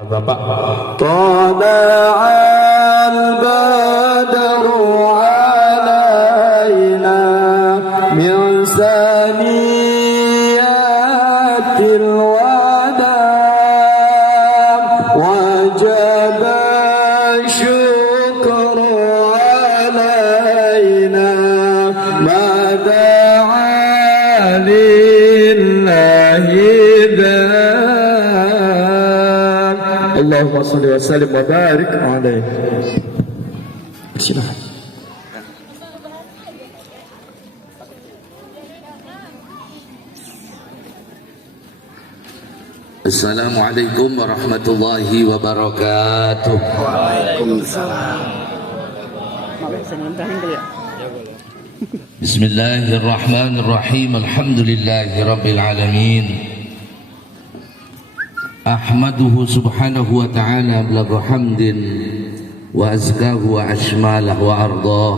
Bapak. Tala'al badru alaina min saniyatil wada wajaba syukru alaina mada'a lillahi Allahumma salli wa sallim wa barik alaihi. Silakan. Assalamualaikum warahmatullahi wabarakatuh. Waalaikumsalam. Bismillahirrahmanirrahim. Alhamdulillahi rabbil alamin. Ahmaduhu subhanahu wa ta'ala bilagha hamdin wa azkahu wa ashmalahu wa ardah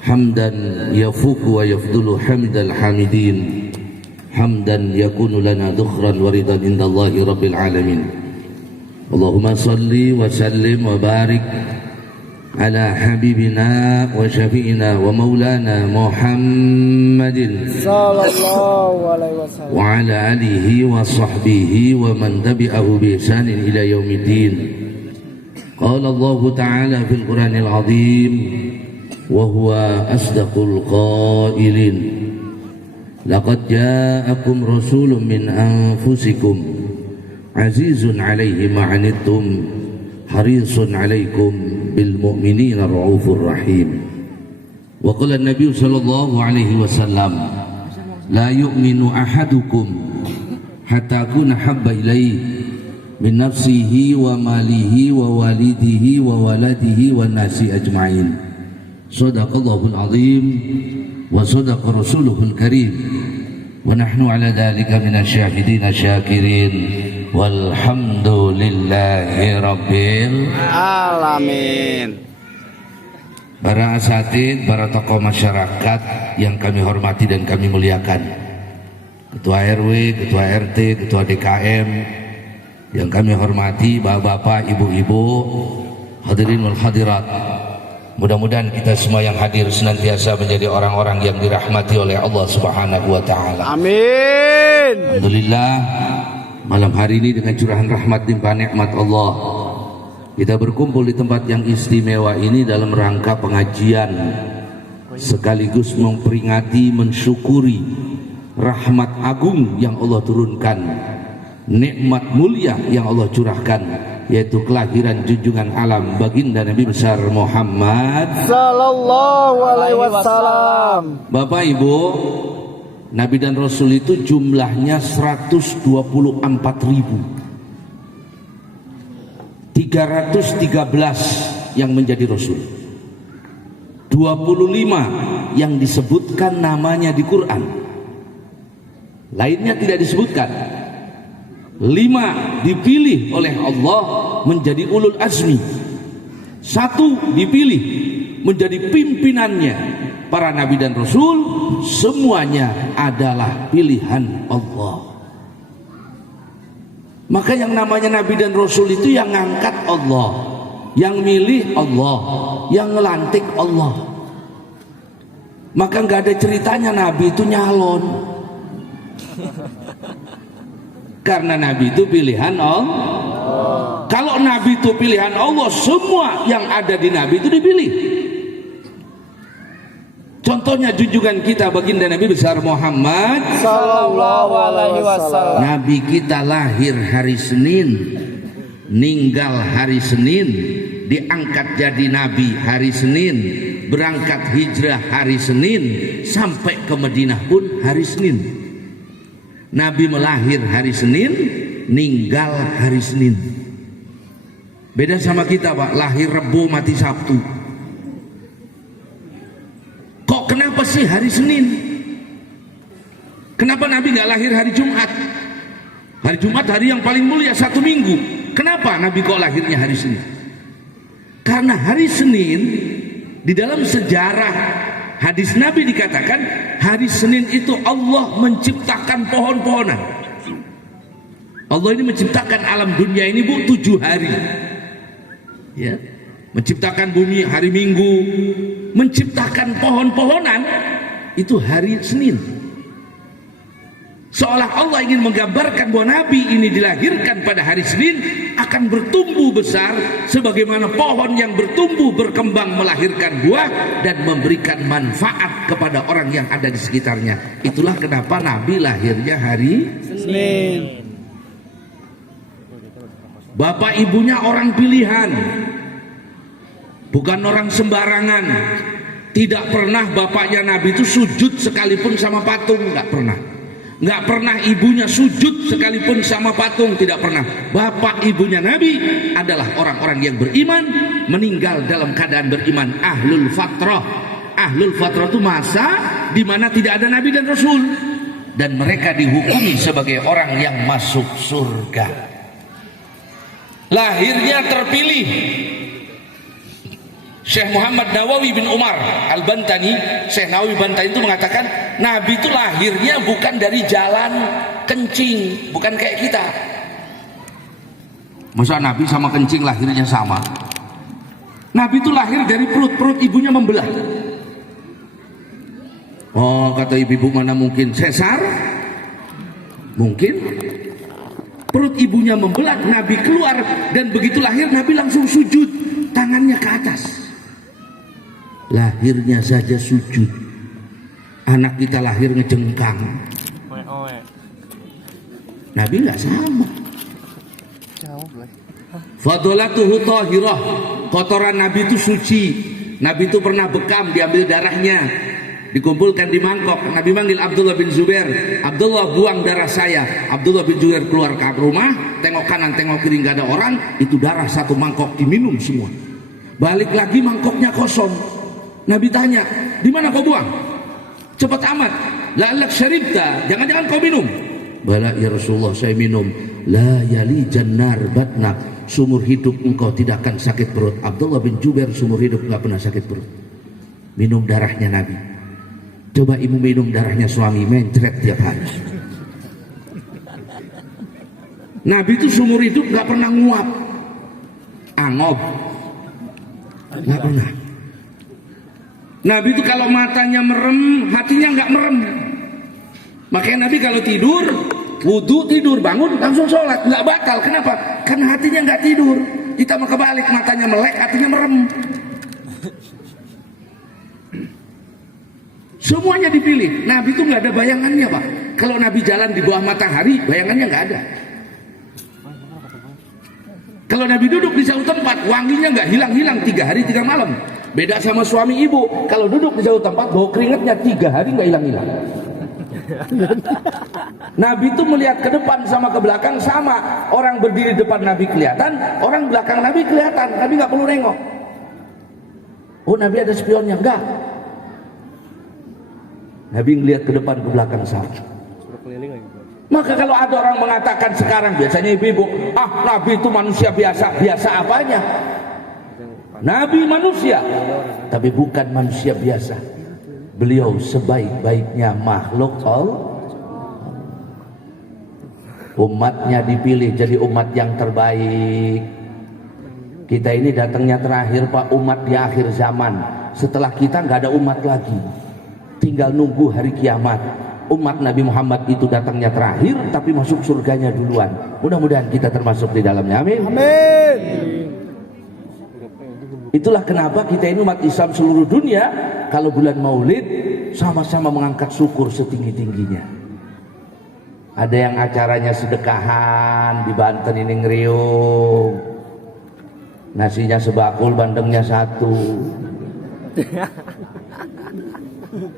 hamdan yafuku wa yafdulu hamdal hamidin hamdan yakunu lana dukhran wa ridan indallahi rabbil alamin. Allahumma salli wa sallim wa barik ala habibina wa syafi'ina wa maulana Muhammadin Sallallahu alaihi wasallam wa ala alihi wa sahbihi wa man tabi'ahu bi ihsanin ila yaumiddin. Qala Allah ta'ala fil Qur'anil azim wa huwa asdaqul qailin laqad ja'akum rasulun min anfusikum azizun 'alaihi ma 'anittum harisun 'alaikum bil mu'minina raufur rahim. Wa qala an-nabiy sallallahu alaihi wasallam la yu'minu ahadukum hatta akuna habba ilaihi min nafsihi wa malihi wa walidihi wa waladihi wan nasi ajma'in. Shadaqallahul azim wa sadaqa rasuluhul karim wa nahnu ala dhalika minasy syahidin syakirin walhamdulillahi rabbil alamin. Para asatid, para tokoh masyarakat yang kami hormati dan kami muliakan, Ketua RW, Ketua RT, Ketua DKM yang kami hormati, bapak-bapak, ibu-ibu, hadirin wal hadirat. Mudah-mudahan kita semua yang hadir senantiasa menjadi orang-orang yang dirahmati oleh Allah Subhanahu wa taala. Amin. Alhamdulillah, malam hari ini dengan curahan rahmat limpah nikmat Allah, kita berkumpul di tempat yang istimewa ini dalam rangka pengajian sekaligus memperingati, mensyukuri rahmat agung yang Allah turunkan, nikmat mulia yang Allah curahkan, yaitu kelahiran junjungan alam baginda Nabi besar Muhammad Sallallahu alaihi wasallam. Bapak Ibu, Nabi dan Rasul itu jumlahnya 124.313 yang menjadi Rasul, 25 yang disebutkan namanya di Quran, lainnya tidak disebutkan. 5 dipilih oleh Allah menjadi ulul azmi, 1 dipilih menjadi pimpinannya para nabi dan rasul. Semuanya adalah pilihan Allah. Maka yang namanya nabi dan rasul itu yang ngangkat Allah, yang milih Allah, yang ngelantik Allah. Maka nggak ada ceritanya nabi itu nyalon, karena nabi itu pilihan Allah. Kalau nabi itu pilihan Allah, semua yang ada di nabi itu dipilih. Contohnya junjungan kita baginda Nabi besar Muhammad Sallallahu alaihi wasallam. Nabi kita lahir hari Senin, ninggal hari Senin, diangkat jadi nabi hari Senin, berangkat hijrah hari Senin, sampai ke Madinah pun hari Senin. Nabi melahir hari Senin, ninggal hari Senin. Beda sama kita, Pak, lahir Rebo mati Sabtu. Kok kenapa sih hari Senin? Kenapa Nabi nggak lahir hari Jumat? Hari Jumat hari yang paling mulia, 1 minggu. Kenapa Nabi kok lahirnya hari Senin? Karena hari Senin di dalam sejarah hadis Nabi dikatakan hari Senin itu Allah menciptakan pohon-pohonan. Allah ini menciptakan alam dunia ini Bu 7 hari. Ya. Menciptakan bumi hari Minggu, menciptakan pohon-pohonan itu hari Senin. Seolah Allah ingin menggambarkan bahwa Nabi ini dilahirkan pada hari Senin akan bertumbuh besar sebagaimana pohon yang bertumbuh berkembang melahirkan buah dan memberikan manfaat kepada orang yang ada di sekitarnya. Itulah kenapa Nabi lahirnya hari Senin. Bapak ibunya orang pilihan, bukan orang sembarangan. Tidak pernah bapaknya Nabi itu sujud sekalipun sama patung, nggak pernah. Nggak pernah ibunya sujud sekalipun sama patung, tidak pernah. Bapak ibunya Nabi adalah orang-orang yang beriman, meninggal dalam keadaan beriman. Ahlul fatrah. Ahlul fatrah itu masa di mana tidak ada Nabi dan Rasul, dan mereka dihukumi sebagai orang yang masuk surga. Lahirnya terpilih Syekh Muhammad Nawawi bin Umar Al-Bantani. Syekh Nawawi Bantani itu mengatakan Nabi itu lahirnya bukan dari jalan kencing, bukan kayak kita. Masa Nabi sama kencing lahirnya sama? Nabi itu lahir dari perut ibunya membelah. Oh, kata ibu mana mungkin sesar? Mungkin. Perut ibunya membelah, Nabi keluar, dan begitu lahir Nabi langsung sujud, tangannya ke atas. Lahirnya saja sujud. Anak kita lahir ngejengkang. Nabi nggak sama. Fadolatuhu tahirah. Kotoran Nabi itu suci. Nabi itu pernah bekam, diambil darahnya, dikumpulkan di mangkok. Nabi manggil Abdullah bin Zubair, Abdullah buang darah saya. Abdullah bin Zubair keluar ke rumah, tengok kanan tengok kiri nggak ada orang, itu darah satu mangkok diminum semua. Balik lagi mangkoknya kosong. Nabi tanya, di mana kau buang? Cepat amat. La'allak syaribta, jangan-jangan kau minum. Bala ya Rasulullah, saya minum. La yali jannar batnak, seumur hidup engkau tidak akan sakit perut. Abdullah bin Zubair seumur hidup nggak pernah sakit perut. Minum darahnya Nabi. Coba ibu minum darahnya suami, mencret tiap hari. Nabi itu seumur hidup nggak pernah nguap, angob, nggak pernah. Nabi itu kalau matanya merem, hatinya nggak merem. Makanya Nabi kalau tidur, wudhu tidur, bangun langsung sholat, nggak batal. Kenapa? Karena hatinya nggak tidur. Kita mau kebalik, matanya melek, hatinya merem. Semuanya dipilih. Nabi itu nggak ada bayangannya Pak. Kalau Nabi jalan di bawah matahari, bayangannya nggak ada. Kalau Nabi duduk di satu tempat, wanginya nggak hilang-hilang 3 hari 3 malam. Beda sama suami ibu, kalau duduk di satu tempat, bau keringatnya 3 hari nggak hilang-hilang. Nabi itu melihat ke depan sama ke belakang sama. Orang berdiri depan Nabi kelihatan, orang belakang Nabi kelihatan. Nabi nggak perlu nengok. Oh, Nabi ada spionnya? Enggak. Nabi ngelihat ke depan ke belakang sama. Maka kalau ada orang mengatakan sekarang, biasanya ibu-ibu, Nabi itu manusia biasa. Biasa apanya? Nabi manusia, tapi bukan manusia biasa. Beliau sebaik-baiknya makhluk Allah. Umatnya dipilih jadi umat yang terbaik. Kita ini datangnya terakhir Pak, umat di akhir zaman. Setelah kita nggak ada umat lagi, tinggal nunggu hari kiamat. Umat Nabi Muhammad itu datangnya terakhir, tapi masuk surganya duluan. Mudah-mudahan kita termasuk di dalamnya. Amin. Amin. Itulah kenapa kita ini umat Islam seluruh dunia, kalau bulan Maulid sama-sama mengangkat syukur setinggi-tingginya. Ada yang acaranya sedekahan di Banten ini ngeriung, nasinya sebakul, bandengnya 1.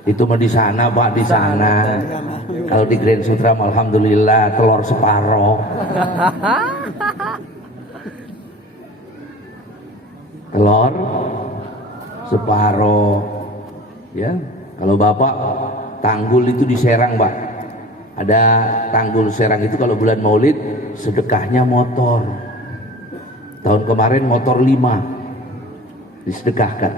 Itu mah di sana Pak, di sana. Kalau di Grand Sutra alhamdulillah telur separoh. Telur separoh. Ya, kalau Bapak Tanggul itu di Serang Pak. Ada Tanggul Serang itu kalau bulan Maulid sedekahnya motor. Tahun kemarin motor 5 disedekahkan.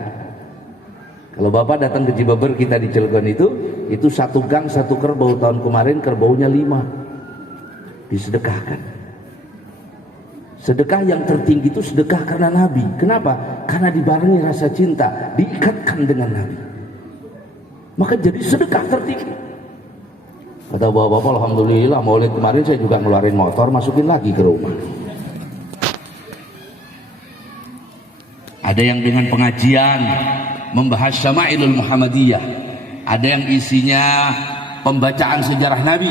Kalau Bapak datang ke Cibeber, kita di Cilegon itu 1 gang 1 kerbau. Tahun kemarin kerbaunya 5 disedekahkan. Sedekah yang tertinggi itu sedekah karena Nabi. Kenapa? Karena dibarengi rasa cinta, diikatkan dengan Nabi. Maka jadi sedekah tertinggi. Kata bapak-bapak, alhamdulillah Maulid kemarin saya juga ngeluarin motor, masukin lagi ke rumah. Ada yang dengan pengajian membahas Syama'ilul Muhammadiyah, ada yang isinya pembacaan sejarah Nabi,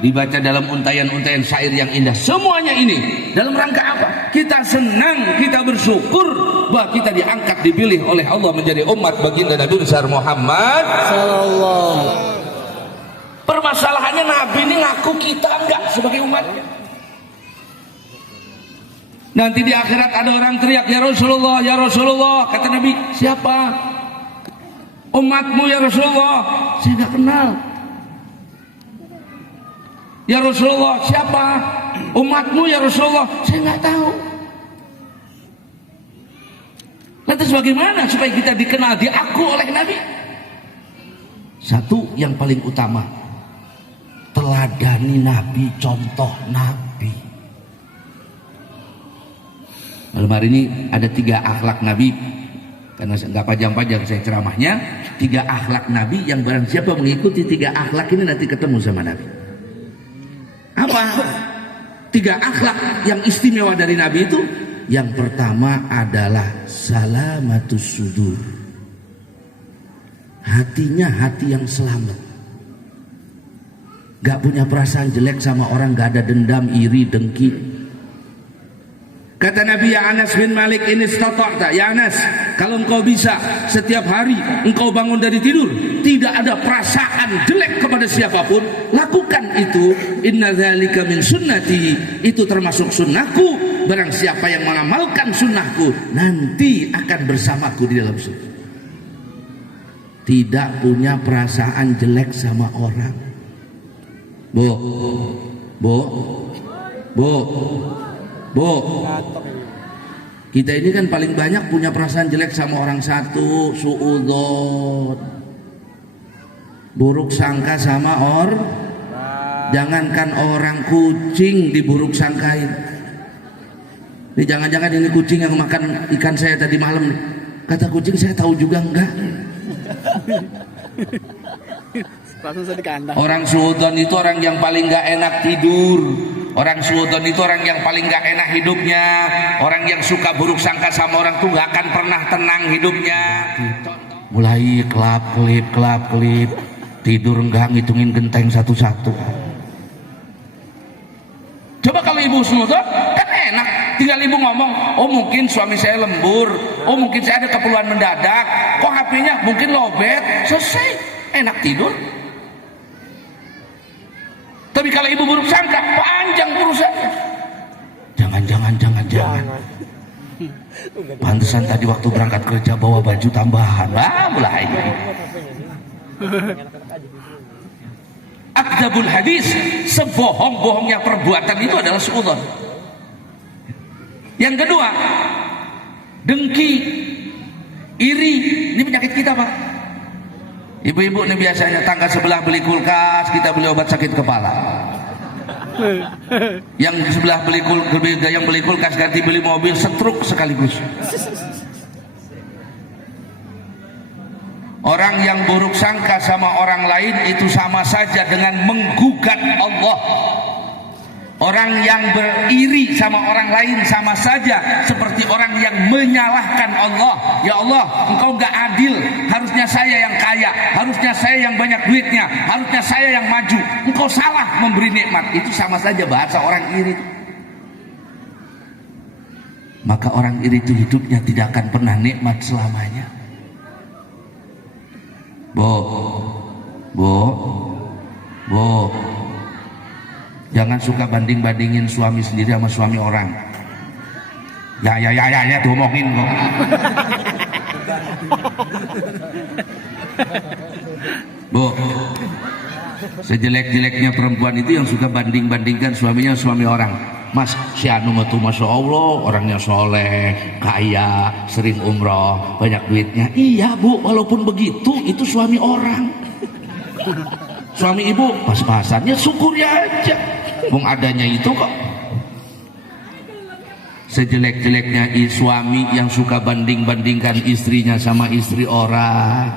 dibaca dalam untayan-untayan syair yang indah. Semuanya ini dalam rangka apa? Kita senang, kita bersyukur bahwa kita diangkat, dipilih oleh Allah menjadi umat baginda Nabi besar Muhammad sallallahu. Permasalahannya Nabi ini ngaku, kita enggak sebagai umatnya. Nanti di akhirat ada orang teriak, ya Rasulullah, ya Rasulullah. Kata Nabi, siapa? Umatmu ya Rasulullah. Saya enggak kenal. Ya Rasulullah, siapa? Umatmu ya Rasulullah. Saya nggak tahu. Lantas bagaimana supaya kita dikenal, diaku oleh Nabi? Satu yang paling utama, teladani Nabi, contoh Nabi. Malam hari ini ada 3 akhlak Nabi. Karena nggak panjang-panjang saya ceramahnya, 3 akhlak Nabi yang barang siapa mengikuti 3 akhlak ini nanti ketemu sama Nabi. Apa 3 akhlak yang istimewa dari Nabi itu? Yang pertama adalah salamatus sudur. Hatinya hati yang selamat, gak punya perasaan jelek sama orang, gak ada dendam, iri, dengki. Kata Nabi, ya Anas bin Malik, ini istata'ta, ya Anas, kalau engkau bisa setiap hari engkau bangun dari tidur tidak ada perasaan jelek kepada siapapun, lakukan itu. Inna dzalika min sunnati, itu termasuk sunnahku. Barang siapa yang mengamalkan sunnahku nanti akan bersamaku di dalam surga. Tidak punya perasaan jelek sama orang. Bu, kita ini kan paling banyak punya perasaan jelek sama orang. Satu, suudzon, buruk sangka sama jangankan orang, kucing diburuk sangkain. Ini jangan-jangan ini kucing yang makan ikan saya tadi malam. Kata kucing, saya tahu juga enggak. Orang suudzon itu orang yang paling enggak enak tidur. Orang suudzon itu orang yang paling gak enak hidupnya. Orang yang suka buruk sangka sama orang tuh gak akan pernah tenang hidupnya. Mulai kelap-kelip, tidur enggak ngitungin genteng satu-satu. Coba kalau ibu suudzon kan enak, tinggal ibu ngomong, oh mungkin suami saya lembur, oh mungkin saya ada keperluan mendadak, kok HP-nya mungkin lowbat, selesai, enak tidur. Tapi kalau ibu buruk sangka, panjang urusannya. Jangan. Pantesan tadi waktu berangkat kerja bawa baju tambahan. Mulai. Akdzabul hadis, sebohong-bohongnya perbuatan itu adalah suudzon. Yang kedua, dengki, iri. Ini penyakit kita, Pak. Ibu-ibu ini biasanya tangga sebelah beli kulkas, kita beli obat sakit kepala. Yang sebelah yang beli kulkas ganti beli mobil, stroke sekaligus. Orang yang buruk sangka sama orang lain itu sama saja dengan menggugat Allah. Orang yang beriri sama orang lain sama saja seperti orang yang menyalahkan Allah. Ya Allah, engkau gak adil, harusnya saya yang kaya, harusnya saya yang banyak duitnya, harusnya saya yang maju, engkau salah memberi nikmat. Itu sama saja bahasa orang iri. Maka orang iri itu hidupnya tidak akan pernah nikmat selamanya. Bo, jangan suka banding-bandingin suami sendiri sama suami orang. Ya, diomongin kok. Bu, sejelek-jeleknya perempuan itu yang suka banding-bandingkan suaminya suami orang. Mas, si Anu tuh Masya Allah, orangnya soleh, kaya, sering umroh, banyak duitnya. Iya Bu, walaupun begitu, itu suami orang. Suami ibu pas-pasannya syukuri aja. Adanya itu kok. Sejelek-jeleknya suami yang suka banding-bandingkan istrinya sama istri orang,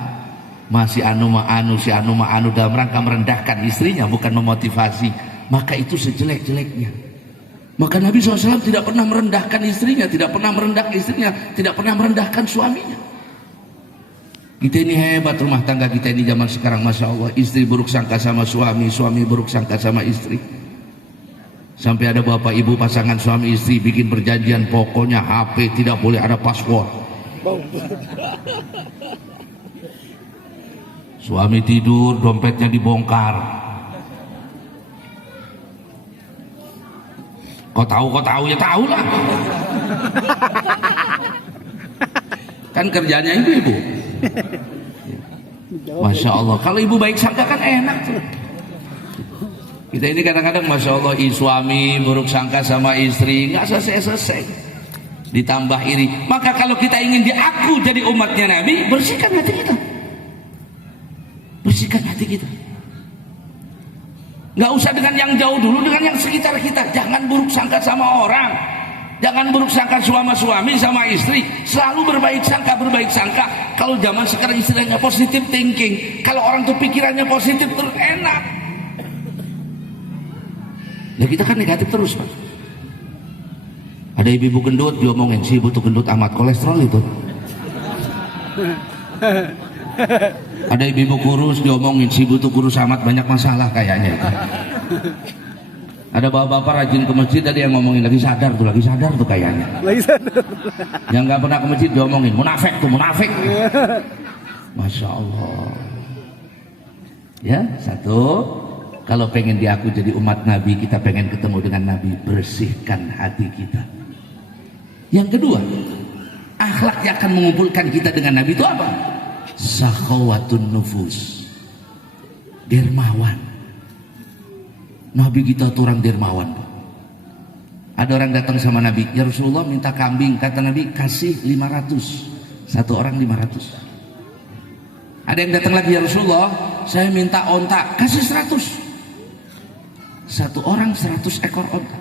masih anu si anu dalam rangka merendahkan istrinya, bukan memotivasi, maka itu sejelek-jeleknya. Maka Nabi SAW tidak pernah merendahkan istrinya, tidak pernah merendahkan istrinya, tidak pernah merendahkan suaminya. Kita ini hebat rumah tangga kita ini zaman sekarang, Masya Allah. Istri buruk sangka sama suami, suami buruk sangka sama istri. Sampai ada bapak ibu pasangan suami istri bikin perjanjian, pokoknya HP tidak boleh ada password. Suami tidur, dompetnya dibongkar. Kau tahu ya tahu lah. Kan kerjanya ibu. Masya Allah, kalau ibu baik sangka kan enak tuh. Kita ini kadang-kadang Masya Allah, suami buruk sangka sama istri, nggak selesai-selesai, ditambah iri. Maka kalau kita ingin diaku jadi umatnya Nabi, bersihkan hati kita, bersihkan hati kita. Nggak usah dengan yang jauh dulu, dengan yang sekitar kita. Jangan buruk sangka sama orang, jangan buruk sangka suami sama istri. Selalu berbaik sangka. Kalau zaman sekarang istilahnya positive thinking. Kalau orang tuh pikirannya positif terus enak. Ya kita kan negatif terus, Pak. Ada ibu gendut diomongin, si ibu tuh gendut amat, kolesterol itu. Ada ibu kurus diomongin, si ibu tuh kurus amat, banyak masalah kayaknya itu. Ada bapak-bapak rajin ke masjid tadi yang ngomongin, lagi sadar tuh kayaknya. Lagi sadar. Yang nggak pernah ke masjid diomongin, munafik. Masya Allah. Ya, satu. Kalau pengen diaku jadi umat Nabi, kita pengen ketemu dengan Nabi, bersihkan hati kita. Yang kedua, akhlak yang akan mengumpulkan kita dengan Nabi itu apa? Sakhawatun nufus, dermawan. Nabi kita tuh orang dermawan. Ada orang datang sama Nabi, ya Rasulullah minta kambing. Kata Nabi, kasih 500, satu orang 500. Ada yang datang lagi, ya Rasulullah saya minta onta, kasih 100, satu orang 100 ekor onta.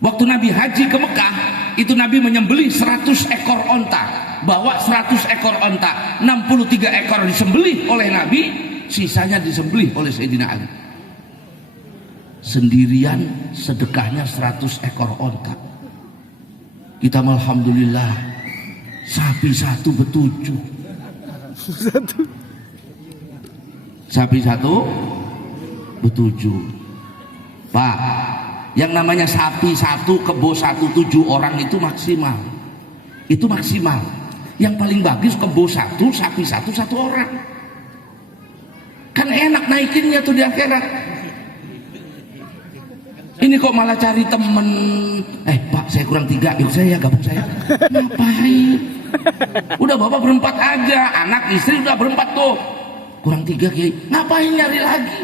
Waktu Nabi haji ke Mekah, itu Nabi menyembelih 100 ekor onta, bawa 100 ekor onta, 63 ekor disembelih oleh Nabi, sisanya disembelih oleh Sayyidina Ali. Sendirian sedekahnya 100 ekor onta. Kita alhamdulillah, sapi satu betujuh. Sapi satu betujuh. Pak, yang namanya sapi satu, kebo satu, 7 orang itu maksimal. Itu maksimal. Yang paling bagus kebo satu, sapi satu, 1 orang. Kan enak naikinnya tuh di akhirat. Ini kok malah cari temen. Pak, saya kurang 3, yuk saya gabung saya. Ngapain? Udah bapak berempat aja, anak istri udah berempat tuh. Kurang 3 Kiai, ngapain nyari lagi?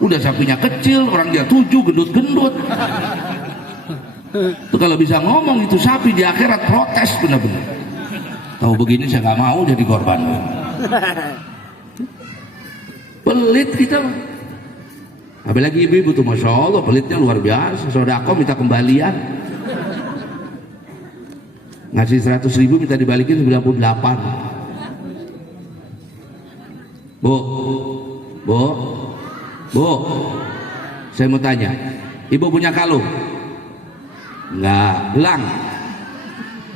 Udah sapinya kecil, orang dia 7, gendut-gendut. Tuh kalau bisa ngomong itu sapi di akhirat protes benar-benar. Tahu begini saya nggak mau jadi korban. Pelit kita. Apalagi ibu-ibu tuh Masya Allah pelitnya luar biasa. Sodako minta kembalian. Ngasih 100.000 minta dibalikin 98. Bu, saya mau tanya, ibu punya kalung? Enggak. Gelang?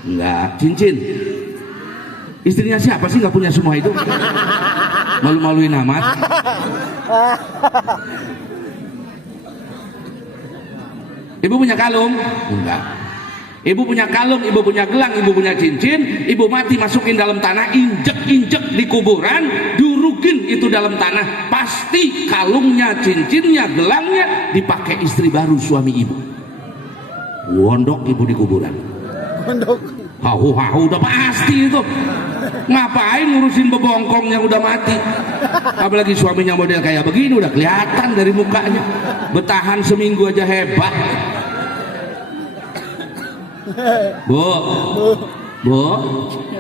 Enggak. Cincin? Istrinya siapa sih nggak punya semua itu? Malu-maluin amat. Ibu punya kalung? Enggak. Ibu punya kalung, ibu punya gelang, ibu punya cincin, ibu mati masukin dalam tanah, injek-injek di kuburan, durugin itu dalam tanah, pasti kalungnya, cincinnya, gelangnya dipakai istri baru suami ibu. Wondok ibu di kuburan. Wondok. Hahu udah pasti itu. Ngapain ngurusin bebongkong yang udah mati? Apalagi suaminya model kayak begini, udah kelihatan dari mukanya. Bertahan seminggu aja hebat. Bu,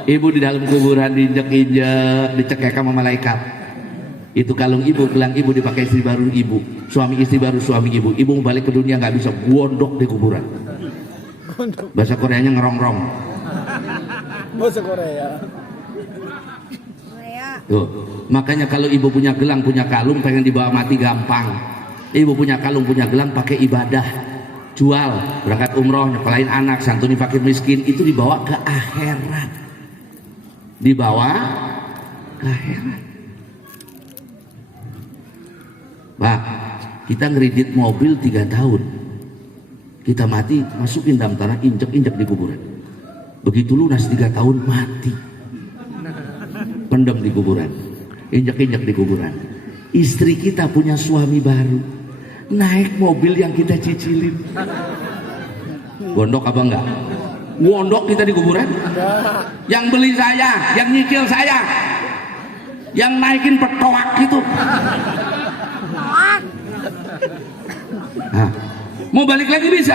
ibu di dalam kuburan diinjek-injek, dicekek sama malaikat. Itu kalung ibu, gelang ibu dipakai istri baru ibu, suami istri baru suami ibu. Ibu mau balik ke dunia nggak bisa, gondok di kuburan. Bahasa Koreanya ngerongrong. Bahasa Korea. Tuh. Makanya kalau ibu punya gelang, punya kalung, pengen dibawa mati gampang. Ibu punya kalung, punya gelang, pakai ibadah, jual, berangkat umroh, nyekolahin anak, santuni fakir miskin, itu dibawa ke akhirat. Dibawa ke akhirat. Pak, kita ngeridit mobil 3 tahun, kita mati, masukin dalam tanah, injek-injek di kuburan. Begitu lunas 3 tahun, mati, pendam di kuburan, injek-injek di kuburan. Istri kita punya suami baru, naik mobil yang kita cicilin, gondok apa enggak? Gondok kita di kuburan. Yang beli saya, yang nyicil saya, yang naikin petoak gitu. Nah, mau balik lagi bisa.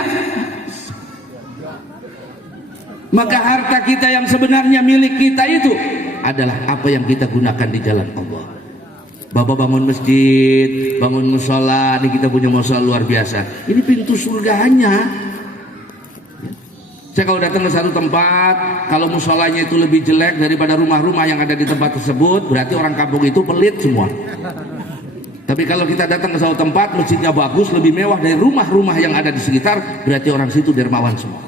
Maka harta kita yang sebenarnya milik kita itu adalah apa yang kita gunakan di jalan Allah. Bapak bangun masjid, bangun musola, ini kita punya musola luar biasa. Ini pintu surganya. Saya kalau datang ke satu tempat, kalau musolanya itu lebih jelek daripada rumah-rumah yang ada di tempat tersebut, berarti orang kampung itu pelit semua. Tapi kalau kita datang ke suatu tempat, masjidnya bagus, lebih mewah dari rumah-rumah yang ada di sekitar, berarti orang situ dermawan semua.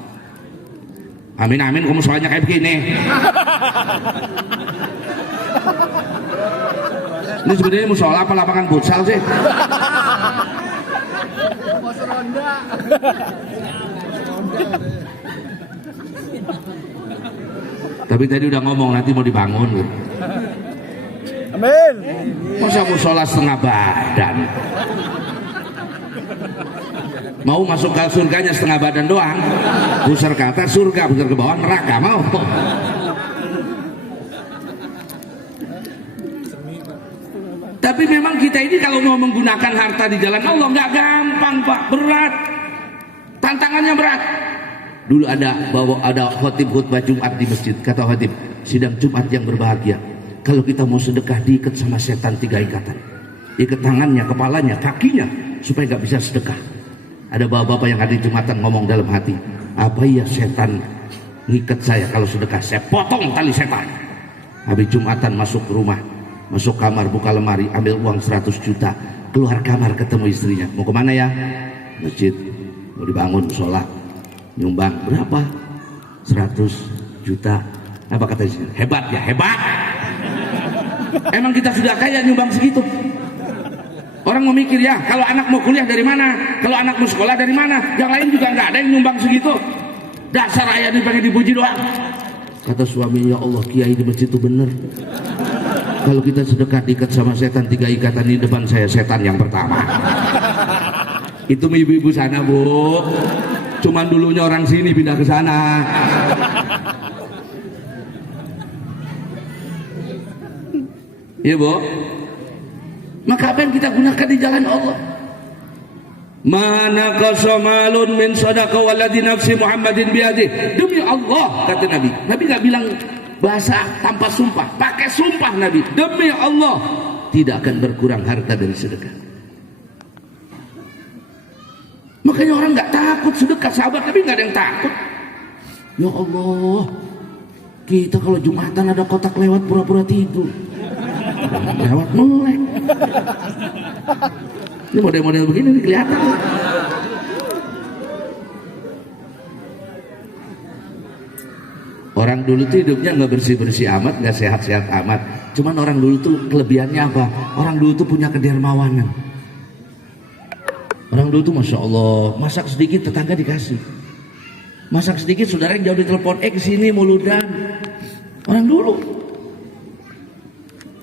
Amin amin, kamu soalnya kayak begini. Ini sebenarnya musola apa lapangan futsal sih? Tapi tadi udah ngomong nanti mau dibangun gitu. Amin. Masa musola setengah badan? Mau masuk ke surganya setengah badan doang? Pusar ke atas surga, pusar ke bawah neraka, mau? Tapi memang kita ini kalau mau menggunakan harta di jalan Allah nggak gampang, Pak, berat. Tantangannya berat. Dulu ada khotib khutbah Jumat di masjid, kata khotib, sidang Jumat yang berbahagia. Kalau kita mau sedekah, diikat sama setan 3 ikatan, ikat tangannya, kepalanya, kakinya, supaya nggak bisa sedekah. Ada bapak-bapak yang ada di Jumatan ngomong dalam hati, apa ya setan ngikat saya kalau sedekah, saya potong tali setan. Habis Jumatan masuk ke rumah, masuk kamar, buka lemari, ambil uang 100 juta, keluar kamar ketemu istrinya, mau kemana ya? Masjid, mau dibangun musola, nyumbang berapa? 100 juta. Apa kata istrinya? Hebat ya, hebat. Emang kita sudah kaya nyumbang segitu? Orang mau mikir ya, kalau anak mau kuliah dari mana? Kalau anak mau sekolah dari mana? Yang lain juga nggak ada yang nyumbang segitu. Dasar ayah ini pengen dipuji doang. Kata suaminya, Allah, kiai di masjid itu bener. Kalau kita sedekah diikat sama setan 3 ikatan, di depan saya setan yang pertama. Itu ibu-ibu sana, Bu. Cuman dulunya orang sini pindah ke sana. Iya, Bu. Maka apa yang kita gunakan di jalan Allah? Mana qasamalun min sadaqa walladhi nafsi Muhammadin biadih. Demi Allah, kata Nabi. Nabi nggak bilang bahasa tanpa sumpah, pakai sumpah Nabi. Demi Allah, tidak akan berkurang harta dari sedekah. Makanya orang nggak takut sedekah, sahabat Nabi nggak ada yang takut. Ya Allah, kita kalau Jumatan ada kotak lewat pura-pura tidur. Lewat melek. Ini model-model begini nih kelihatan. Orang dulu tuh hidupnya nggak bersih-bersih amat, nggak sehat-sehat amat. Cuman orang dulu tuh kelebihannya apa? Orang dulu tuh punya kedermawanan. Orang dulu tuh masya Allah, masak sedikit tetangga dikasih. Masak sedikit saudara yang jauh ditelepon, kesini muludan. Orang dulu.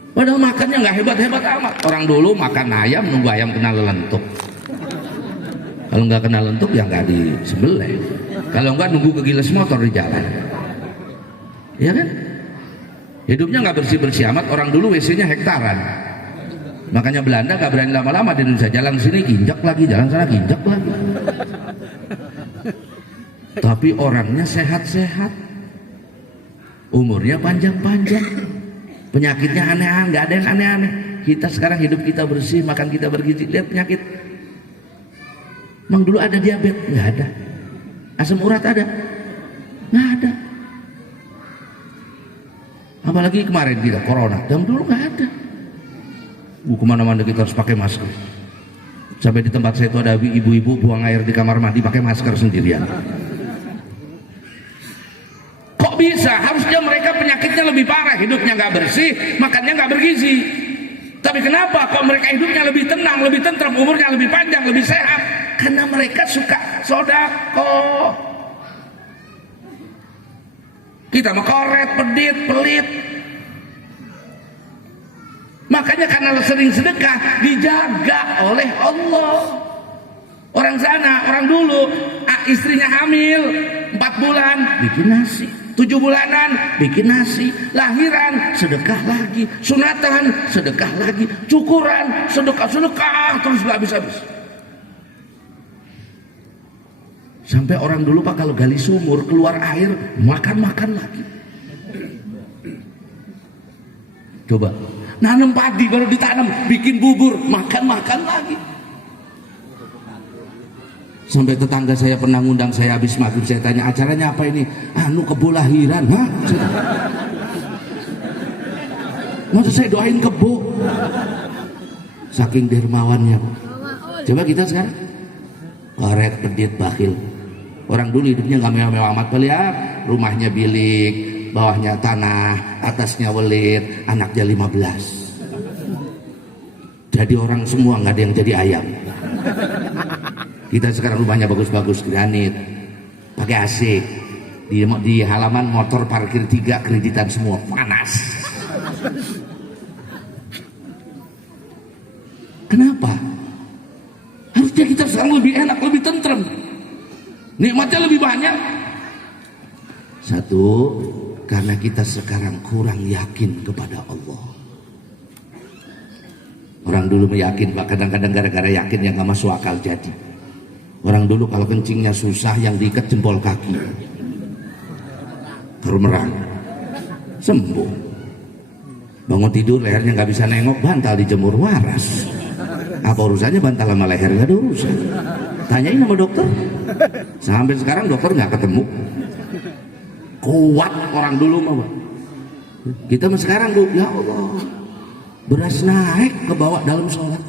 Padahal makannya nggak hebat-hebat amat. Orang dulu makan ayam, nunggu ayam kena lentuk. Kalau nggak kena lentuk ya nggak disembelih. Kalau nggak nunggu kegiles motor di jalan. Ya kan? Hidupnya nggak bersih-bersih amat. Orang dulu WC-nya hektaran. Makanya Belanda nggak berani lama-lama di Indonesia. Jalan sini injak lagi, jalan sana injak lagi. Tapi orangnya sehat-sehat, umurnya panjang-panjang. Penyakitnya aneh-aneh, nggak ada yang aneh-aneh. Kita sekarang hidup kita bersih, makan kita bergizi. Lihat penyakit. Emang dulu ada diabetes? Nggak ada. Asam urat ada? Nggak ada. Apalagi kemarin kita corona, dan dulu nggak ada. Kemana-mana kita harus pakai masker. Sampai di tempat saya itu ada ibu-ibu buang air di kamar mandi pakai masker sendirian. Kok bisa? Harusnya mereka penyakitnya lebih parah, hidupnya nggak bersih, makannya nggak bergizi. Tapi kenapa kok mereka hidupnya lebih tenang, lebih tentram, umurnya lebih panjang, lebih sehat? Karena mereka suka sedekah. Kita mah koret, pedit, pelit. Makanya karena sering sedekah dijaga oleh Allah. Orang sana, orang dulu, istrinya hamil 4 bulan bikin nasi, 7 bulanan bikin nasi, lahiran sedekah lagi, sunatan sedekah lagi, cukuran sedekah terus gak habis-habis. Sampai orang dulu Pak kalau gali sumur keluar air makan lagi. Coba nanam padi baru ditanam bikin bubur makan lagi. Sampai tetangga saya pernah ngundang saya habis maghrib, saya tanya acaranya apa ini? Anu kebo lahiran, hah? Masa saya doain kebo? Saking dermawannya. Coba kita sekarang koret, pedit, bakhil. Orang dulu hidupnya nggak mewah-mewah amat, lihat rumahnya bilik, bawahnya tanah, atasnya welit, anaknya 15. Jadi orang semua nggak ada yang jadi ayam. Kita sekarang rumahnya bagus-bagus, granit, pakai AC, di halaman motor parkir 3 kreditan semua, panas. Kenapa? Harusnya kita sekarang lebih enak, lebih tentrem, nikmatnya lebih banyak. Satu, karena kita sekarang kurang yakin kepada Allah. Orang dulu meyakin Pak, kadang-kadang gara-gara yakin yang gak masuk akal jadi. Orang dulu kalau kencingnya susah yang diikat jempol kaki, kerumerang, sembuh. Bangun tidur lehernya gak bisa nengok, bantal dijemur, waras. Apa urusannya bantal sama leher? Gak ada urusan. Tanyain sama dokter. Sampai sekarang dokter gak ketemu. Kuat orang dulu mah. Kita mah sekarang Bu, ya Allah, beras naik ke bawah dalam sholat.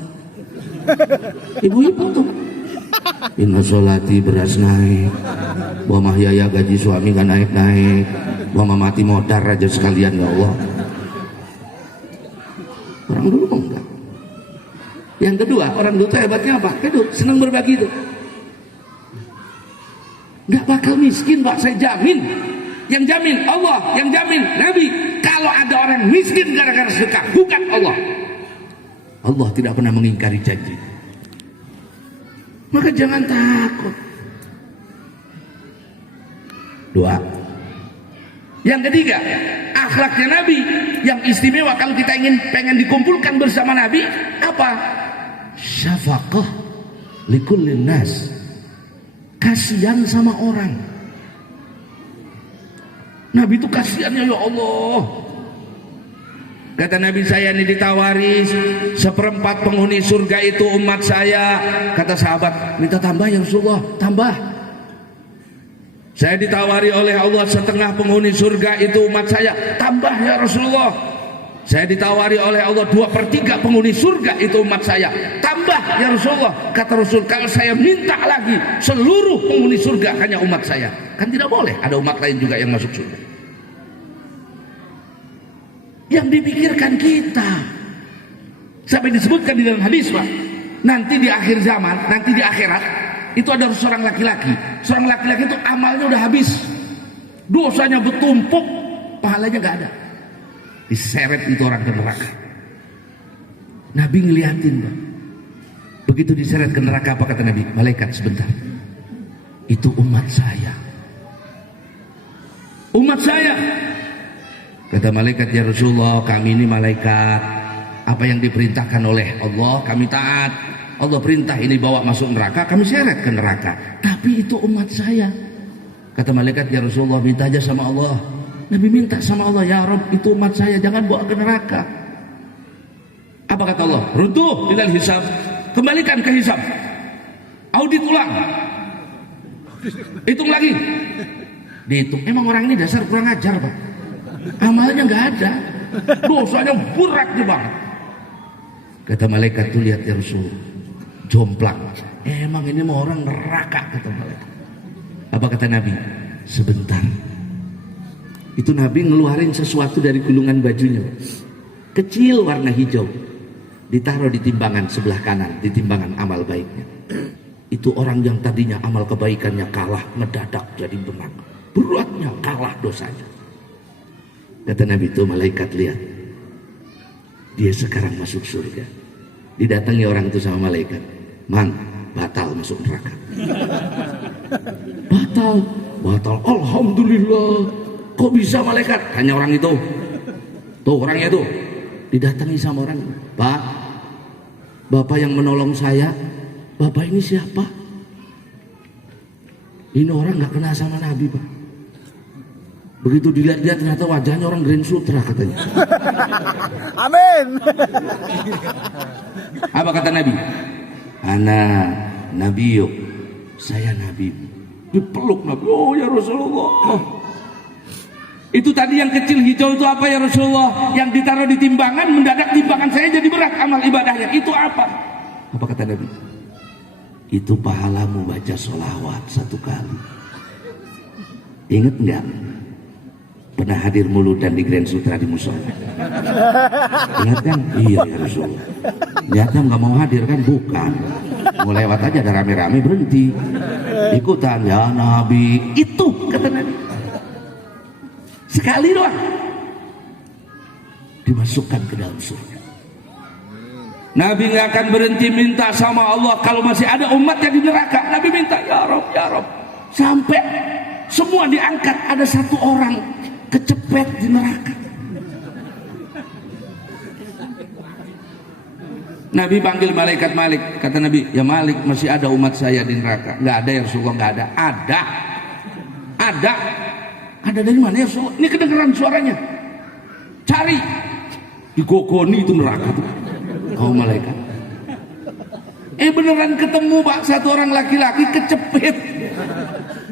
Ibu-ibu tuh, inna sholati beras naik, wa mahyaya gaji suami gak naik-naik, wa mati modar aja sekalian ya Allah. Orang dulu mah enggak. Yang kedua, orang dulu hebatnya apa? Itu senang berbagi itu. Nggak bakal miskin Pak, saya jamin. Yang jamin Allah, yang jamin Nabi. Kalau ada orang miskin gara-gara sedekah, bukan Allah. Allah tidak pernah mengingkari janji. Maka jangan takut. 2. Yang ketiga, akhlaknya Nabi yang istimewa kalau kita pengen dikumpulkan bersama Nabi, apa? Syafaqah likullin nas. Kasihan sama orang. Nabi itu kasihannya ya Allah. Kata Nabi, saya ini ditawari 1/4 penghuni surga itu umat saya. Kata sahabat, minta tambah ya Rasulullah, tambah. Saya ditawari oleh Allah 1/2 penghuni surga itu umat saya, tambah ya Rasulullah. Saya ditawari oleh Allah 2/3 penghuni surga itu umat saya, tambah ya Rasulullah. Kata Rasul, kalau saya minta lagi seluruh penghuni surga hanya umat saya, kan tidak boleh ada umat lain juga yang masuk surga. Yang dipikirkan kita sampai disebutkan di dalam hadis Pak, nanti di akhir zaman, nanti di akhirat itu ada seorang laki-laki. Seorang laki-laki itu amalnya udah habis, dosanya bertumpuk, pahalanya gak ada. Diseret itu orang ke neraka. Nabi ngeliatin Pak. Begitu diseret ke neraka, apa kata Nabi? Malaikat, sebentar, itu umat saya. Umat saya. Kata malaikat, ya Rasulullah, kami ini malaikat, apa yang diperintahkan oleh Allah kami taat. Allah perintah ini bawa masuk neraka, kami seret ke neraka, tapi itu umat saya. Kata malaikat, ya Rasulullah, minta aja sama Allah. Nabi minta sama Allah, ya Rabb, itu umat saya, jangan bawa ke neraka. Apa kata Allah? Rudduh ilal hisab, kembalikan ke hisab, audit ulang, hitung lagi. Dihitung, emang orang ini dasar kurang ajar Pak, amalnya nggak ada, dosanya beratnya banget. Kata malaikat tuh, lihat ya Rasul, jomplang, emang ini mau orang neraka, kata malaikat. Apa kata Nabi? Sebentar. Itu Nabi ngeluarin sesuatu dari gulungan bajunya, kecil warna hijau, ditaruh di timbangan sebelah kanan, di timbangan amal baiknya. Itu orang yang tadinya amal kebaikannya kalah, mendadak jadi berat, beratnya kalah dosanya. Kata Nabi itu, malaikat lihat, dia sekarang masuk surga. Didatangi orang itu sama malaikat, Mang, batal masuk neraka. Batal, alhamdulillah. Kok bisa malaikat? Tanya orang itu. Tuh orangnya itu didatangi sama orang, Pak, Bapak yang menolong saya, Bapak ini siapa? Ini orang nggak kenal sama Nabi Pak. Begitu dilihat dia, ternyata wajahnya orang Grand Sutra katanya. Amin. Apa kata Nabi? Ana Nabi, saya Nabi. Dipeluk Nabi, oh ya Rasulullah. Itu tadi yang kecil hijau itu apa ya Rasulullah? Yang ditaruh di timbangan, mendadak timbangan saya jadi berat amal ibadahnya. Itu apa? Apa kata Nabi? Itu pahalamu baca sholawat 1 kali. Ingat nggak? Pernah hadir muludan di Grand Sutra di musola. Ingat kan? Iya ya Rasulullah. Ternyata nggak mau hadir kan? Bukan. Mau lewat aja ada rame-rame berhenti. Ikutan ya Nabi. Itu kata Nabi. Sekali doang dimasukkan ke dalam surga. Nabi nggak akan berhenti minta sama Allah kalau masih ada umat yang di neraka. Nabi minta ya Rob, ya Rob, sampai semua diangkat, ada 1 orang kecepet di neraka. Nabi panggil malaikat Malik, kata Nabi, ya Malik, masih ada umat saya di neraka. Nggak ada ya Rasulullah, nggak ada. Ada dari mana ya Rasulullah? Ini kedengeran suaranya. Cari, digogoni itu neraka tuh. Oh malaikat. Beneran ketemu Pak, 1 orang laki-laki kecepet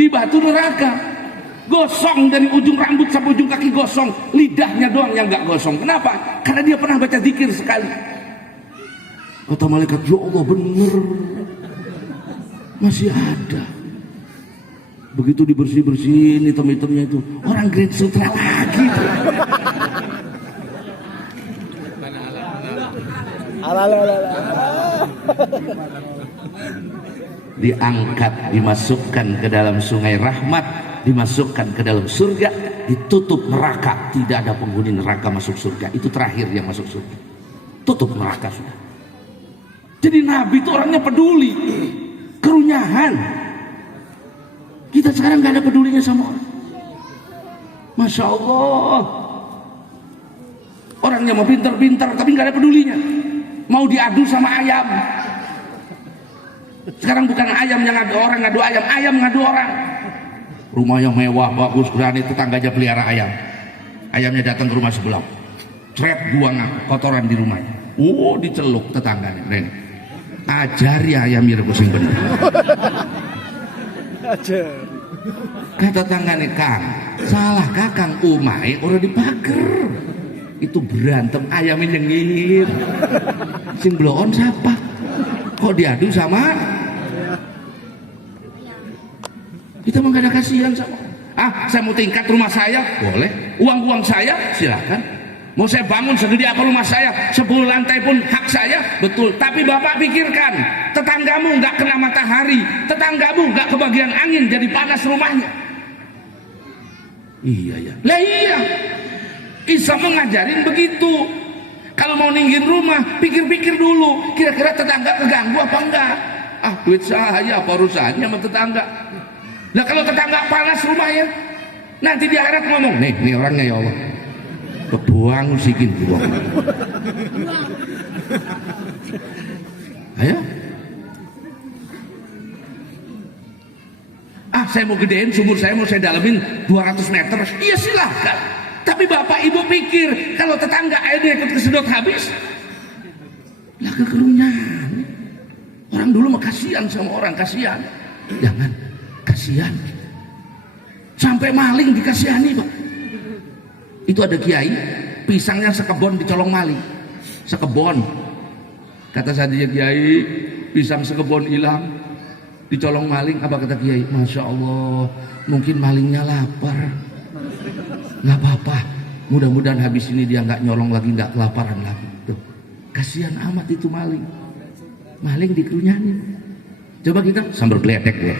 di batu neraka. Gosong dari ujung rambut sampai ujung kaki gosong, lidahnya doang yang nggak gosong. Kenapa? Karena dia pernah baca zikir sekali. Kata malaikat, ya Allah bener, masih ada. Begitu dibersih-bersihin hitam-hitamnya itu, orang Grand Sutra lagi. Diangkat, dimasukkan ke dalam sungai rahmat, dimasukkan ke dalam surga, ditutup neraka, tidak ada penghuni neraka masuk surga. Itu terakhir yang masuk surga, tutup neraka sudah. Jadi Nabi itu orangnya peduli, kerunyahan. Kita sekarang gak ada pedulinya sama orang. Masya Allah, orangnya mau pintar-pintar tapi gak ada pedulinya, mau diadu sama ayam. Sekarang bukan ayam yang ngadu orang, ngadu ayam, ayam ngadu orang. Rumahnya mewah, bagus, berani, tetangganya pelihara ayam. Ayamnya datang ke rumah sebelah, cret, buang kotoran di rumahnya. Oh, diceluk tetangganya. Ren, ajari ayam rebus yang bener. Kata tetangganya, Kang, salah kakang umai orang dipager. Itu berantem ayamnya nyengir. Sing bloon siapa? Kok diadu sama? Kita mah gak ada kasihan sama. Saya mau tingkat rumah saya, boleh. Uang saya, silakan. Mau saya bangun segede apa rumah saya, 10 lantai pun hak saya, betul. Tapi Bapak pikirkan, tetanggamu nggak kena matahari, tetanggamu nggak kebagian angin, jadi panas rumahnya. Iya ya. Lah iya. Isa mengajarin begitu. Kalau mau ninggin rumah, pikir-pikir dulu, kira-kira tetangga keganggu apa enggak. Duit saya apa urusannya sama tetangga. Lah kalau tetangga panas rumahnya, nanti di akhirat ngomong, nih orangnya ya Allah, kebuang sikin buang. Ayo. Saya mau gedein sumur, saya mau saya dalemin 200 meter. Iya silahkan. Tapi bapak ibu pikir, kalau tetangga airnya ikut kesedot habis, Lah kekerunyan. Orang dulu mah kasihan sama orang, kasihan. Jangan kasihan. Sampai maling dikasihani, Pak. Itu ada kiai, pisangnya sekebon dicolong maling. Sekebon. Kata saya kiai, pisang sekebon hilang, dicolong maling. Apa kata kiai? Masya Allah, mungkin malingnya lapar. Nggak apa-apa, mudah-mudahan habis ini dia nggak nyolong lagi, nggak kelaparan lagi. Tuh, kasihan amat itu maling. Maling dikerunyanin. Coba kita sambar geledek ya.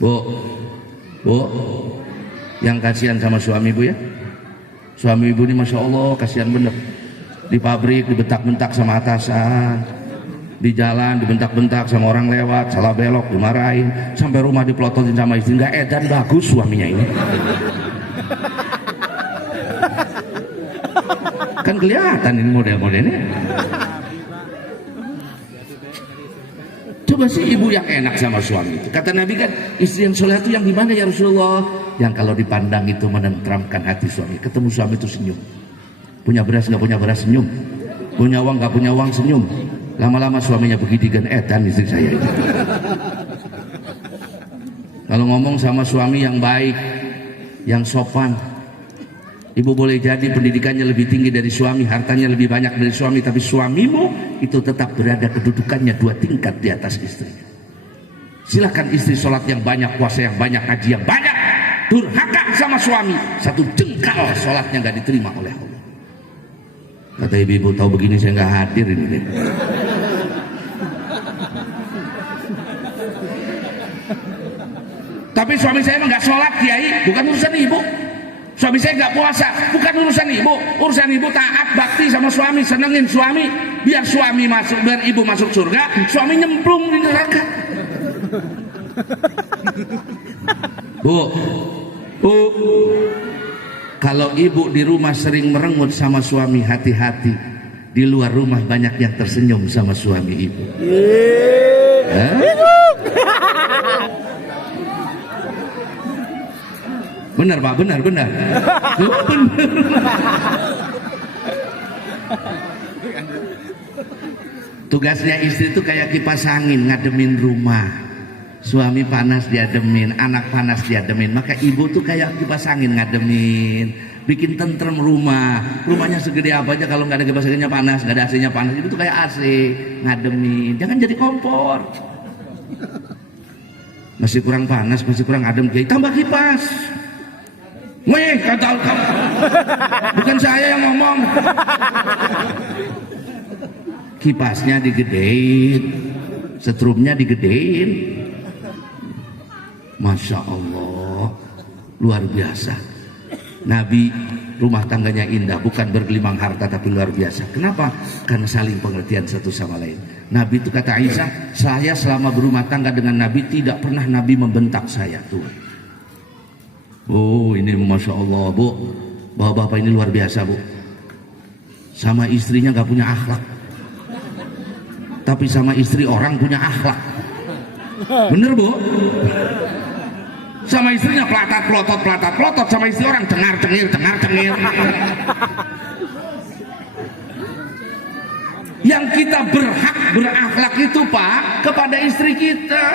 Bu, yang kasihan sama suami bu ya. Suami ibu ini masya Allah kasihan bener. Di pabrik dibentak-bentak sama atasan, di jalan dibentak-bentak sama orang lewat, salah belok dimarahin, sampai rumah dipelototin sama istri. Nggak edan, bagus suaminya ini. Kan kelihatan ini model-modelnya. Coba sih ibu yang enak sama suami itu. Kata Nabi kan, istri yang soleh itu yang gimana ya Rasulullah? Yang kalau dipandang itu menenteramkan hati suami. Ketemu suami itu senyum. Punya beras nggak punya beras senyum. Punya uang nggak punya uang senyum. Lama-lama suaminya begitu kan edan istri saya itu. Kalau ngomong sama suami yang baik, yang sopan, ibu boleh jadi pendidikannya lebih tinggi dari suami, hartanya lebih banyak dari suami, tapi suamimu itu tetap berada kedudukannya 2 tingkat di atas istrinya. Silakan istri sholat yang banyak, puasa yang banyak, haji yang banyak, durhaka sama suami, 1 jengkal sholatnya nggak diterima oleh Allah. Kata ibu, tahu begini saya nggak hadir ini deh. Tapi suami saya emang nggak sholat kiai, bukan urusan ibu. Suami saya nggak puasa, bukan urusan ibu. Urusan ibu taat bakti sama suami, senengin suami, biar suami masuk, biar ibu masuk surga, suami nyemplung di neraka. Bu, kalau ibu di rumah sering merengut sama suami, hati-hati. Di luar rumah banyak yang tersenyum sama suami ibu. Benar Pak, benar. Benar. Tugasnya istri itu kayak kipas angin, ngademin rumah. Suami panas diademin, anak panas diademin. Maka ibu tuh kayak kipas angin ngademin, bikin tentrem rumah. Rumahnya segede apa aja kalau nggak ada kipas anginnya panas, nggak ada AC-nya panas. Ibu tuh kayak AC, ngademin. Jangan jadi kompor. Masih kurang panas, masih kurang adem, kiai tambah kipas. Weh, kata kamu. Bukan saya yang ngomong. Kipasnya digedein, setrumnya digedein. Masya Allah, luar biasa. Nabi rumah tangganya indah, bukan bergelimang harta tapi luar biasa. Kenapa? Karena saling pengertian satu sama lain. Nabi itu kata Aisyah, saya selama berumah tangga dengan Nabi tidak pernah Nabi membentak saya tuh. Oh ini Masya Allah bu, bapak-bapak ini luar biasa bu. Sama istrinya gak punya akhlak, tapi sama istri orang punya akhlak. Bener bu? Sama istrinya pelatat pelotot, sama istri orang cengar cengir. Yang kita berhak berakhlak itu Pak kepada istri kita.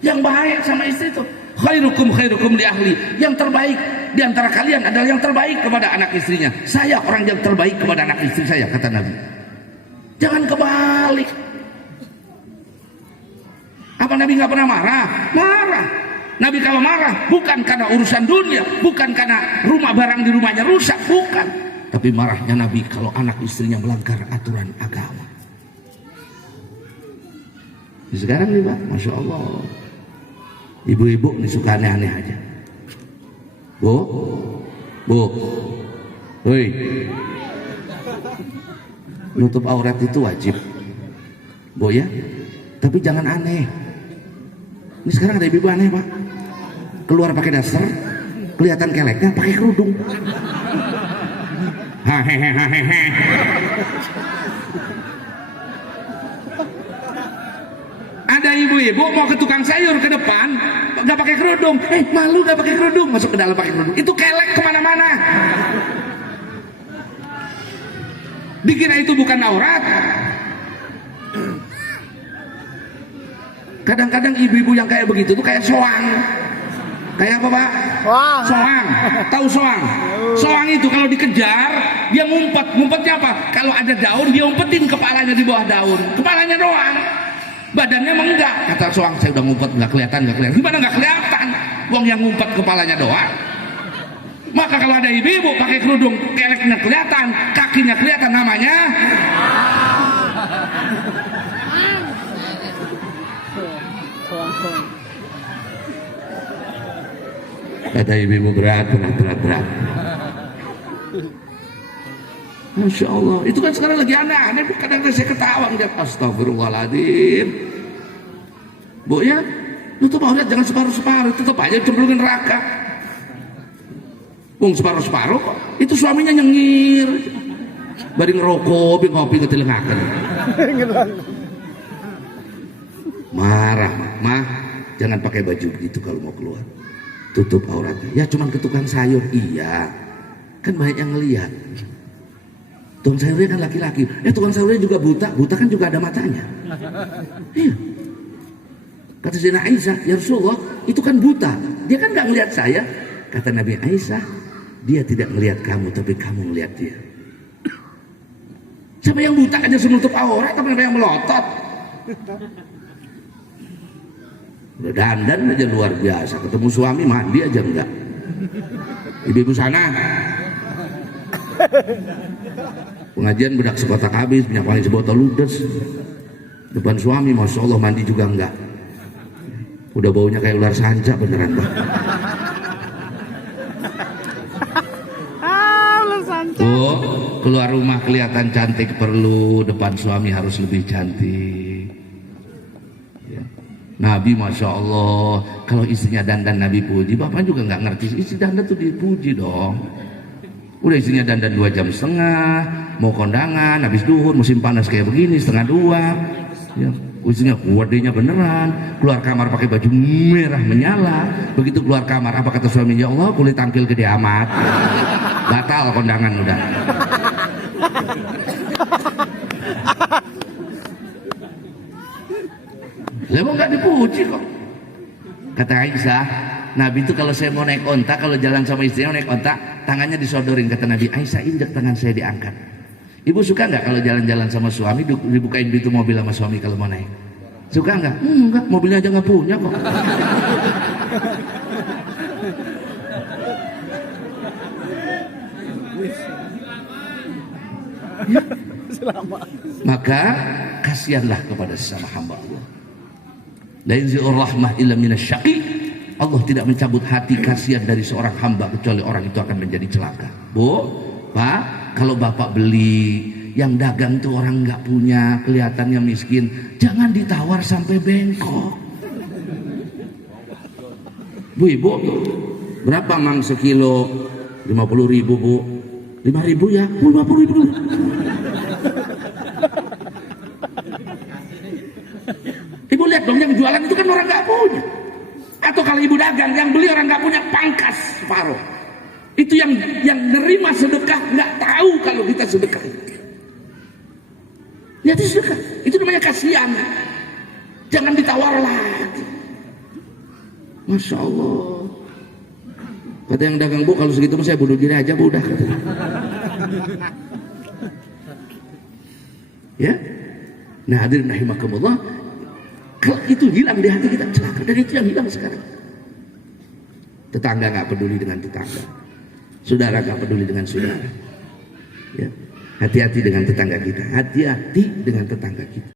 Yang baik sama istri itu khairukum li ahli. Yang terbaik di antara kalian adalah yang terbaik kepada anak istrinya. Saya orang yang terbaik kepada anak istri saya, kata Nabi. Jangan kebalik. Apa Nabi nggak pernah marah? Marah. Nabi kalau marah bukan karena urusan dunia, bukan karena rumah barang di rumahnya rusak, bukan. Tapi marahnya Nabi kalau anak istrinya melanggar aturan agama. Sekarang nih Pak, Masya Allah, ibu-ibu nih suka aneh-aneh aja. Bu, woi, nutup aurat itu wajib, bu ya. Tapi jangan aneh. Ini sekarang ada ibu aneh Pak, keluar pakai daster, kelihatan keleknya pakai kerudung. Hahehe. Ada ibu-ibu mau ke tukang sayur ke depan nggak pakai kerudung, malu nggak pakai kerudung, masuk ke dalam pakai kerudung, itu kelek kemana-mana. Dikira itu bukan aurat. Kadang-kadang ibu-ibu yang kayak begitu tuh kayak soang. Kayak apa, Pak? Soang. Soang. Tahu soang? Soang itu kalau dikejar, dia ngumpet. Ngumpetnya apa? Kalau ada daun, dia umpetin kepalanya di bawah daun. Kepalanya doang. Badannya emang enggak. Kata soang, saya udah ngumpet, nggak kelihatan. Gimana nggak kelihatan? Wong yang ngumpet kepalanya doang. Maka kalau ada ibu-ibu pakai kerudung, keleknya kelihatan, kakinya kelihatan, namanya kata ibu-ibu berat. Masya Allah, itu kan sekarang lagi aneh-aneh. Kadang-kadang saya ketawa ngeliat, astagfirullahaladzim. Bu ya, tutup aurat jangan separuh-separuh, tutup aja cemplungin neraka. Wong separuh-separuh kok, itu suaminya nyengir, bari ngerokok, ngopi ketelengakan. Marah, mah, jangan pakai baju begitu kalau mau keluar. Tutup auratnya. Ya cuman ke tukang sayur, iya. Kan banyak yang ngelihat. Tukang sayurnya kan laki-laki. Tukang sayurnya juga buta kan juga ada matanya. Iya. Kata Sayyidina Aisyah, ya Rasulullah, itu kan buta. Dia kan nggak ngelihat saya. Kata Nabi Aisyah, dia tidak melihat kamu, tapi kamu melihat dia. Siapa yang buta aja menutup aurat, tapi ada yang melotot. Udah dandan aja luar biasa, ketemu suami mandi aja enggak. Ibu-ibu sana pengajian bedak sekotak habis, minyak sebotol ludes, depan suami masya Allah mandi juga enggak. Udah baunya kayak ular sanca beneran, Bang. Oh, keluar rumah kelihatan cantik perlu, depan suami harus lebih cantik. Nabi masya Allah, kalau istrinya dandan Nabi puji, bapak juga nggak ngerti istri dandan tuh dipuji dong. Udah istrinya dandan 2,5 jam, mau kondangan, habis duhur musim panas kayak begini 1:30, ya istrinya wadenya beneran, keluar kamar pakai baju merah menyala, begitu keluar kamar apa kata suaminya, ya Allah kulit tampil gede amat, batal kondangan udah. Lah mau nggak dipuji kok. Kata Aisyah, Nabi itu kalau saya mau naik onta, kalau jalan sama istrinya naik onta, tangannya disodorin. Kata Nabi, Aisyah injak tangan saya diangkat. Ibu suka nggak kalau jalan-jalan sama suami dibukain pintu mobil sama suami kalau mau naik? Suka nggak? Enggak, mobilnya aja nggak punya kok. Maka kasihanlah kepada sesama hamba Allah. La yanzi'ur rahmah illa minasyaqi. Allah tidak mencabut hati kasihan dari seorang hamba kecuali orang itu akan menjadi celaka. Bu, Pak, kalau Bapak beli yang dagang tuh orang nggak punya, kelihatannya miskin, jangan ditawar sampai bengkok. Bu, Ibu, berapa mang sekilo? 50.000, Bu. 5.000 ya? 50.000. Ibu lihat dong, yang jualan itu kan orang nggak punya. Atau kalau ibu dagang, yang beli orang nggak punya, pangkas separuh. Itu yang nerima sedekah nggak tahu kalau kita sedekah. Ya itu sedekah, itu namanya kasihan. Jangan ditawar lagi. Masya Allah. Kata yang dagang, Bu, kalau segitu saya bunuh diri aja, Bu, udah. Ya, nah hadirin rahimakumullah. Kalau itu hilang di hati kita, celaka. Dan itu yang hilang sekarang. Tetangga nggak peduli dengan tetangga, saudara nggak peduli dengan saudara. Ya, hati-hati dengan tetangga kita, hati-hati dengan tetangga kita.